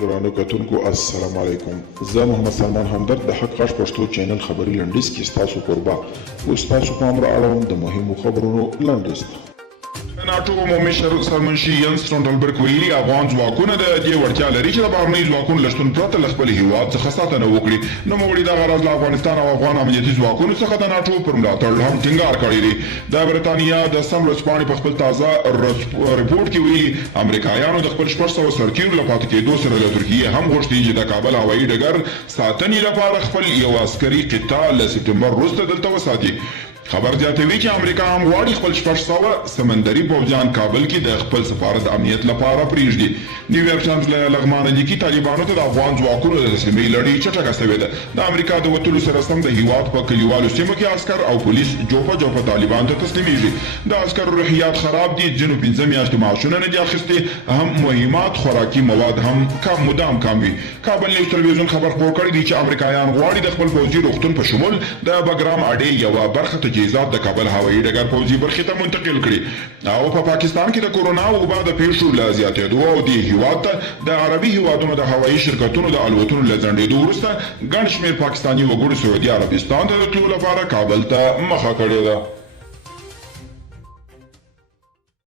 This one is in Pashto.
درانه کتونکو السلام علیکم. زه محمد سلمان همدرد د حق غږ پښتو چینل خبري لنډیز کې ستاسو کوربه اوس تاسو پام را اړوم د مهمو خبرونو لنډیز ته. ناټو عمومي سرمنشي ینس سټولټنبرګ ویلي افغان ځواکونه د دې وړتیا لري چې د بهرنیو ځواکونو له شتون پرته له خپل هیواد څخه ساتنه وکړي. نوموړي دغه راز له افغانستان او افغان امنیتي ځواکونو څخه د ناټو پر ملاتړ هم ټینګار کړی دی. د برېټانیا د سم ورځپاڼې په خپل تازه رپورټ کې ویلي امریکایانو د خپل 600 سرتیرو له پاتې کېدو سره له ترکیې هم غوښتي چې د کابل هوایي ډګر ساتنې لپاره خپل یو عسکري قطاع له سپټمبر وروسته دلته وساتي. خبر زیاتوي چې امریکا هم غواړي خپل 600 سمندري پوځیان کابل کې د خپل سفارت امنیت لپاره پرېږدي. نیویارک ټایمز له لغمانه لیکي طالبانو ته د افغان ځواکونو د تسلیمۍ لړۍ چټکه سوې ده. د امریکا د وتلو سره سم د هیواد په کلیوالو سیمو کې عسکر او پولیس جوپه طالبانو ته تسلیمیږي. د عسکرو روحیات خراب دي، ځینو 15 میاشتې معاشونه نه دي اخیستي، هم مهمات خوراکي مواد هم مدام کم وي. کابل نیوز تلویزیون خبر خپور کړی دی چې امریکایان غواړي د خپل پوځي روغتون په شمول د بګرام اډې یوه برخه تجهیزات د کابل هوایي ډګر پوځي برخې ته منتقل کړي. او په پاکستان کې د کورونا وبا د پیښو له زیاتېدو او د هیواد ته د عربي هیوادونو د هوایي شرکتونو د الوتنو له ځنډېدو وروسته ګڼ شمېر پاکستاني وګړو سعودي عربستان ته د تلو لپاره کابل ته مخه کړې ده.